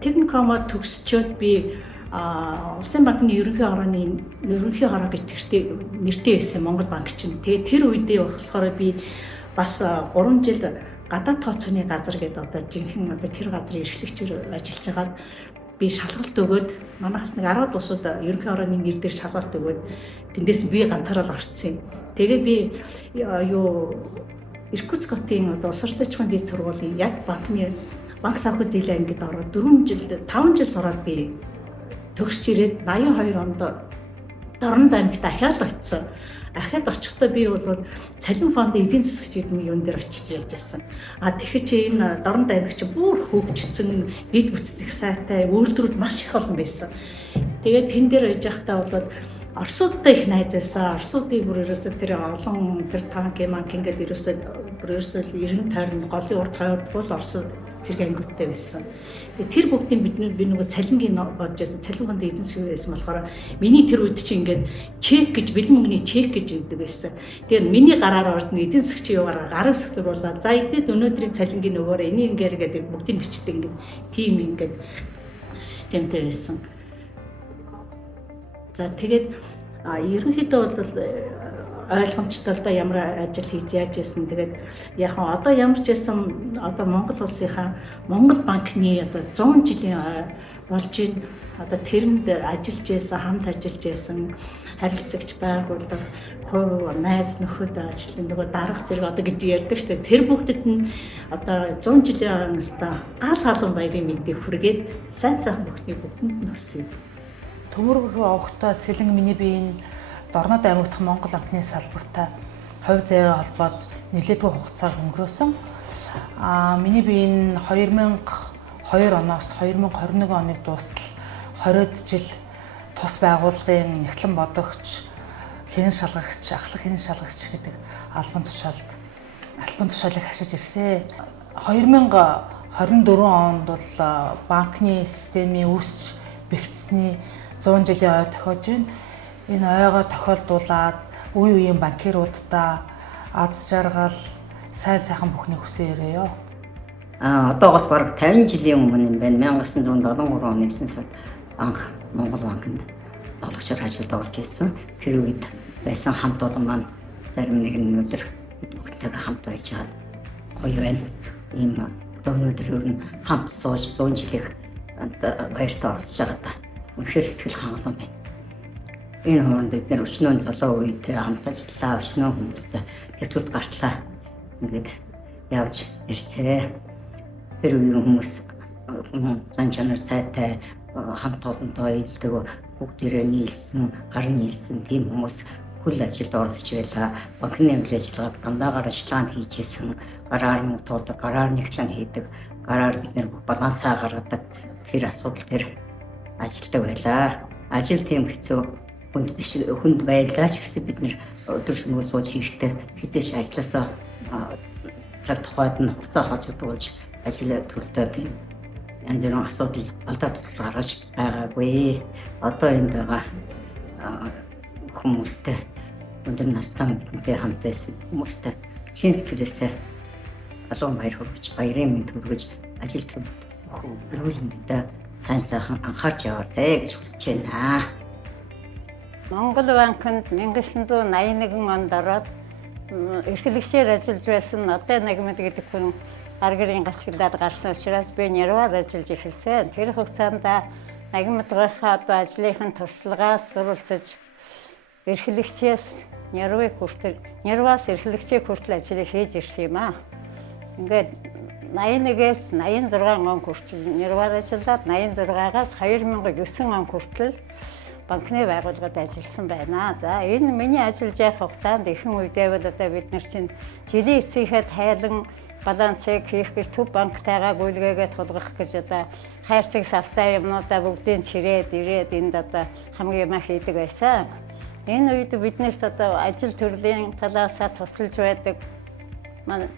техникомоо төгсчөөд би Улсын банкны ерөнхий хороо гэж нэртэй байсан Монгол банк чинь. Тэгээд тэр үедээ болохоор би бас 3 жил гадаад тооцооны газар гэдэг одоо жинхэнэ одоо тэр газрын эрхлэгчээр ажиллаж байгаад би шалгалт өгөөд манайхаас нэг 10 улсууд ерөнхий хорооны нэр дээр шалгалт өгөөд тэндээс би ганцаараа л орцсон юм. Тэгээ би Иркутск хотын одоо улс ордоочхон дэд сургуулийн яг банк санхүү зээлийн ангид ороод 5 жил сураад би төгсч ирээд 82 онд Дорнод аймагт дахиад очсон. Ахад очихдоо би бол цалин фондын эдийн засгийн юун дээр очиж явж байсан. Тэгэхээр чи энэ Дорнод аймаг чи бүр хөгжсөн, дэд бүтцэх сайтай, үйлдвэрүүд маш их олон байсан. Тэгээд тэн дээр яж байхдаа бол Оросуудтай их найз байсан. Оросуудыг бүр ерөөсөө тэр олон тэр танк ингээд ерөөсөө 90 тойрон голын урд хойд бол Орос зэрэг ангиудтай байсан. Тэр бүгдийн би нөгөө цалингийн бодож байсан. Цалин фондын эзэн засгийн байсан болохоор миний тэр үед чи ингээд чек гэж бэлэн мөнгөний чек гэж өгдөг байсан. Тэгэхээр миний гараар ордно эзэн засгийн юугаар гар өсгөх зурлаа. За эдээд өнөөдрийн цалингийн нөгөөр энийг ингээд гэдэг бүгдийг бичдэг ингээд тим ингээд системтэй байсан. За тэгээд ерөнхийдөө бол ойлгомжтой л да ямар ажил хийж яаж байсан. Тэгээд яг одоо ямар ч байсан одоо Монгол улсынхаа Монгол банкны одоо 100 жилийн болж ийн одоо тэрэнд ажиллаж байсан, хамт ажиллаж байсан харилцагч байгууллага, хувь найз нөхөд ажлын нөгөө дарга зэрэг одоо гэж ярьдаг шүү дээ. Тэр бүгдэд нь одоо 100 жилийн өмнөстэй гал халуун баярын мэндийг хүргээд сайн бүхний бүгдэнд нь хүрсэн. Төмөр рүү авахдаа Сэлэн миний биеийн Дорнод аймагт Монгол банкны салбартай хувь заяа холбоод нэлээдгүй хугацааг өнгөрөөсөн. Миний биеийн 2002 оноос 2021 оныг дуустал 20-д жил тус байгууллагын нэгтлэн бодогч, хэн шалгагч, ахлах хэн шалгагч гэдэг албан тушаалыг хашиж ирсэн. 2024 онд бол банкны системийн үүсч бэхжсэний 100 жилийн ой тохиож байна. Энэ ойгоо тохиолдуулаад үе үеийн банкируудаа аз жаргал, сайхан бүхнийг хүсээрээ. Одоогоос бараг 50 жилийн өмнө юм байна. 1973 оны 9 сард анх Монгол банкнд болгочоор ажилд орж ирсэн. Тэр үед байсан хамт олон маань зарим нэгэн өдөр бүгдтэйгээ хамт байж чад гоё байна. Ийм өнөөдөр ер нь хамт сууж 100 жилийн баяртаа оролцож байгаа. Үнэхээр сэтгэл хангалуун байна. Энэ хооронд бид нэр өчнөө золоо үед хамт ажиллаа, өчнөө хүмүүстэй хэвтүүд гартлаа. Ингээд явж ирсээ. Тэр үеийн хүмүүс зан чанар сайтай, хамт олонтой илдэг, бүгдээрээ нийлсэн, гар нийлсэн тийм хүмүүс хүл ажилд оролцож байлаа. Банкны үйл ажиллагааг дандаагаар ажиллагаанд хийжсэн, гараар мөнгөтүүлдэг, гараар нэглэн хийдэг, гараар бид нэр балансаа гаргадаг тэр асуудал тэр ажилдаг байлаа. Ажил тийм хэцүү хүнд байлаа ч гэсэн бид нэр өдөр шөнөгүй сууж хийхдээ хэдэж ажилласаа цаг тухайд нь хугацаа хожигдуулж ажил төрөлтэй тийм янз бүрийн асуудал алдаа тутал гаргаж байгаагүй. Одоо энд байгаа хүмүүстэй өндөр настай бидэнтэй хамт байсан хүмүүстэй шин сэтгэлээсээ алуун баяр хүргэж, баярын мэнд хүргэж ажил төрөлтөд сайн сайхан анхаарч яваасай гэж хүсэж байна. Монгол банкнд 1981 онд ороод эрхлэгчээр ажиллаж байсан одоо Нагмад гэдэг хүн гар гэрийн гашгилдаад гарсан учраас би нэрваар ажиллаж эхэлсэн. Тэр хугацаанд Нагмадынхаа одоо ажлынхын туршлагаас суралцаж эрхлэгчээс нэрваас эрхлэгчээ хүртэл ажил хийж ирсэн юм аа. Ингээд 81-ээс 86 он хүртэл нэрваар ажиллаад 86-аас 2009 он хүртэл банкны байгууллагад ажилласан байна. За энэ миний ажиллаж явах хугацаанд ихэнх үедээ бол одоо бид нар чинь жилийн эсийнхээ тайлан балансыг хийх гэж төв банктайгаа гүйлгээгээ тулгах гэж одоо хайрцаг савтай юмнуудаа бүгдийг чирээд ирээд энд одоо хамгийн юм хийдэг байсан. Энэ үед биднэрт одоо ажил төрлийн талаасаа тусалж байдаг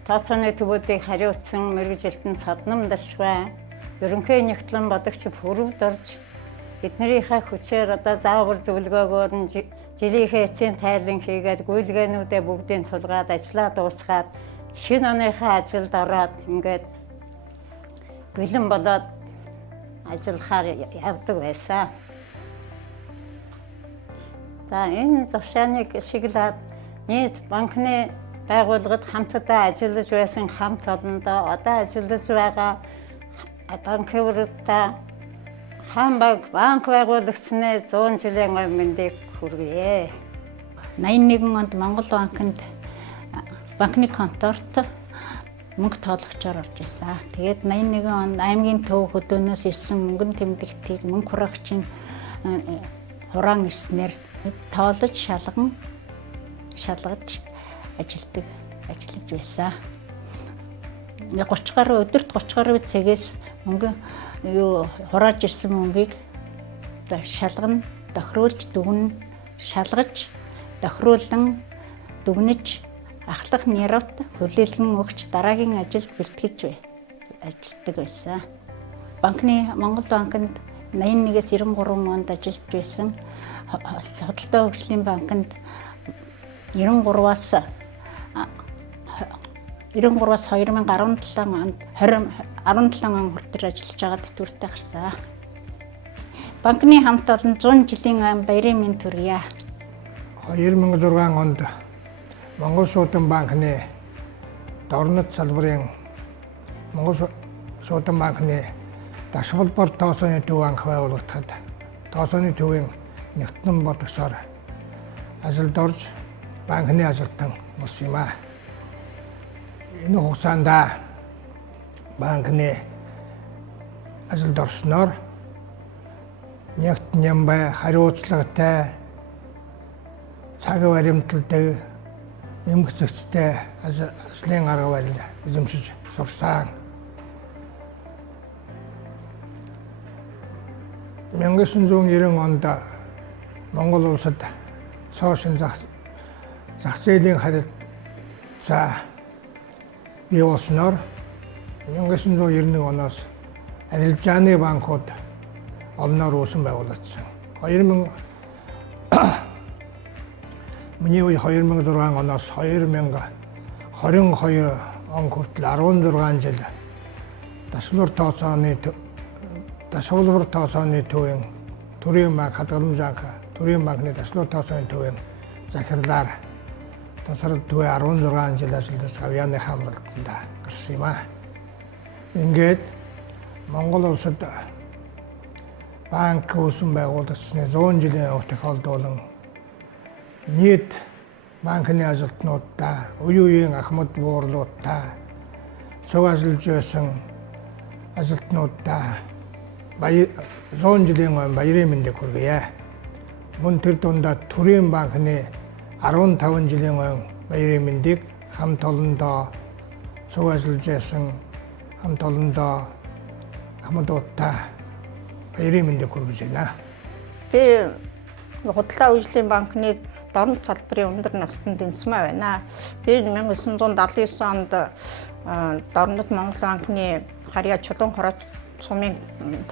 тооцооны төвүүдийг хариуцсан мэргэжилтэн Содном Дашвай, ерөнхий нэгтлэн бодогч Бүрвд орж эднэрийнхээ хүчээр одоо заавар зөвлгөөгөөр нь жилийнхээ эцсийн тайлан хийгээд гүйлгээнүүдээ бүгдийг тулгаад ажиллаа дуусгаад шинэ оныхаа ажилд ороод ингээд бэлэн болоод ажиллахаар явдаг байсан. За энэ завшааныг ашиглаад нийт банкны байгууллагад хамтдаа ажиллаж байсан хамт олондоо одоо ажиллаж байгаа банкуудаа хаан банк байгуулагдсанээ 100 жилийн өмнө мэндийг хүргэе. 81 онд Монгол банкнд банкны конторт мөнгө тоологчоор орж ирсэн. Тэгээд 81 онд аймгийн төв хөдөөнөөс ирсэн мөнгөн тэмдэгтийг мөнгө хураагчийн хураан ирснээр тоолож шалгаж ажиллаж байсан. 30 гаруй өдөрт 30 гаруй цагаас мөнгө хурааж ирсэн мөнгийг шалгана, тохируулж дүгнэн, шалгаж, тохируулан, дүгнэж, ахлах нэрвт хүлээлгэн өгч дараагийн ажилд бэлтгэж ажилладаг байсан. Монгол банкнд 81-ээс 93 онд ажиллаж байсан. Судалтай хөгжлийн банкнд 93-аас 2017 онд 17 он хүртэл ажиллаж байгаа тэтгэвртэй гарсан. Банкны хамт олон 100 жилийн баярын мэнд хүргье. 2006 онд Монгол Шуудан банкны дорнод салбарын Монгол Шуудан банкны дашвалбар тооцооны төв анх байгуулагдахад тооцооны төвийн нэгтгэн бодогсоор ажилд орж банкны ажилтан болсон юм а. Энэ хугацаанд банкны ажилд орсноор нэгт нямбай хариуцлагатай цаг баримталтай эмх зэгцтэй ажлын арга барил эзэмшиж сурсан. 1990 онд Монгол улсад цоошин зах зээлийн харилцаа бий болсноор 1991 оноос арилжааны банкуд олноор үүсэн байгуулагдсан. Миний үе 2006 оноос 2022 он хүртэл 16 жил дашвалбар тооцооны төвийн төрийн банк хадгаламж анх төрийн банкны дашвалбар тооцооны төвийн захирлаар тасрал төвөө 16 жил ажиллаж Гавьяаны хамралтанд гарсан юм а. Ингээд Монгол улсад банк үүсэн байгуулагдсны 100 жилийн өмнө тохиолдуулан нийт банкны ажилтнуудаа үеийн ахмад буурлуудаа цуг ажиллаж байсан ажилтнуудаа 100 жилийн өмнө баярын мэндийг хүргье. Мөн тэр дундаа төрийн банкны 15 жилийн өмнө баярын мэндийг хамт олондоо цуг ажиллаж байсан хамт олондоо ахмадуудаа баярын мэндийг хүргэж байна. Би Худалдаа үйлчлийн банкны дорнод салбарын өндөр насны дэнсмэ байна. Би 1979 онд дорнод Монгол банкны харьяа чулуун хорот сумын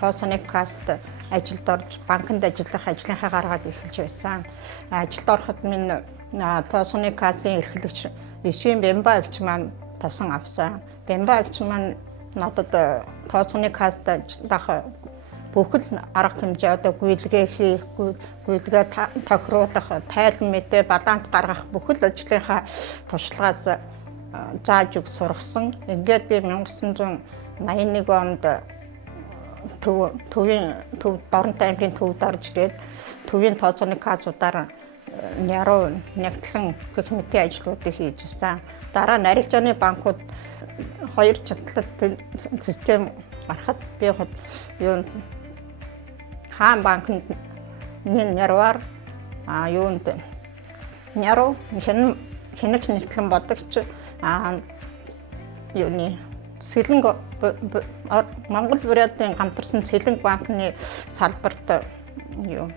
тооцооны касст ажилд орж банкнд ажиллах ажлынхаа гаргаад эхэлж байсан. Ажилд ороход минь тооцооны кассын эрхлэгч Ишвэн Бямба агч маань тосон авсан. Бямба агч маань надад тооцооны касст дах бүхэл арга хэмжээ одоо гүйлгээ хийх, гүйлгээ тохируулах, тайлан мэдээ, баланс гаргах бүхэл ажлынхаа туршлагаас зааж өг сургасан. Ингээд би 1981 онд төв Дорнод аймгийн төвд орж ирээд төвийн тооцооны кассуудаар яруу нэгтлэн гэх мэтийн ажлуудыг хийж байсан. Дараа нь арилжааны банкуд хоёр чатлалт систем гарахад би юунд хаан банкнд нэрвар юунд яруу хэнэг нэгтлэн бодогч юуны Сэлэнг Монгол Бурятын хамтарсан Сэлэнг банкны салбарт юу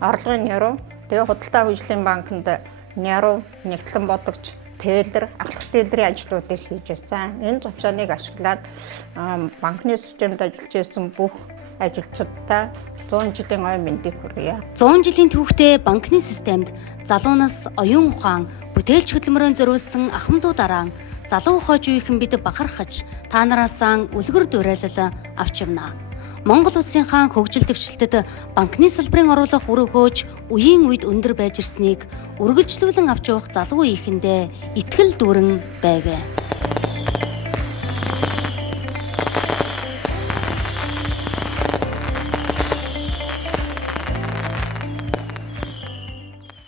орлогын яруу тэгээ худалдаа хөгжлийн банкнд яруу нэгтлэн бодогч тейлэр ахлах тейлрийн ажлуудыг хийж байсан. Энэ зовчооныг ашиглаад банкны системд ажиллаж байсан бүх ажилчдаа 100 жилийн ой мэндийг хүргье. 100 жилийн түүхтэй банкны системд залуунаас оюун ухаан, бүтээлч хөдөлмөрөнд зориулсан ахмадуудараа залуу хойж үеийнхэн бид бахархаж та нараасаа үлгэр дуурайлал авч явна. Монгол улсынхаа хөгжил дэвшилтэд банкны салбарын оруулах үр хөөж үеийн үед өндөр байж ирснийг үргэлжлүүлэн авч явах залуу үеийнхэндээ итгэл дүүрэн байг.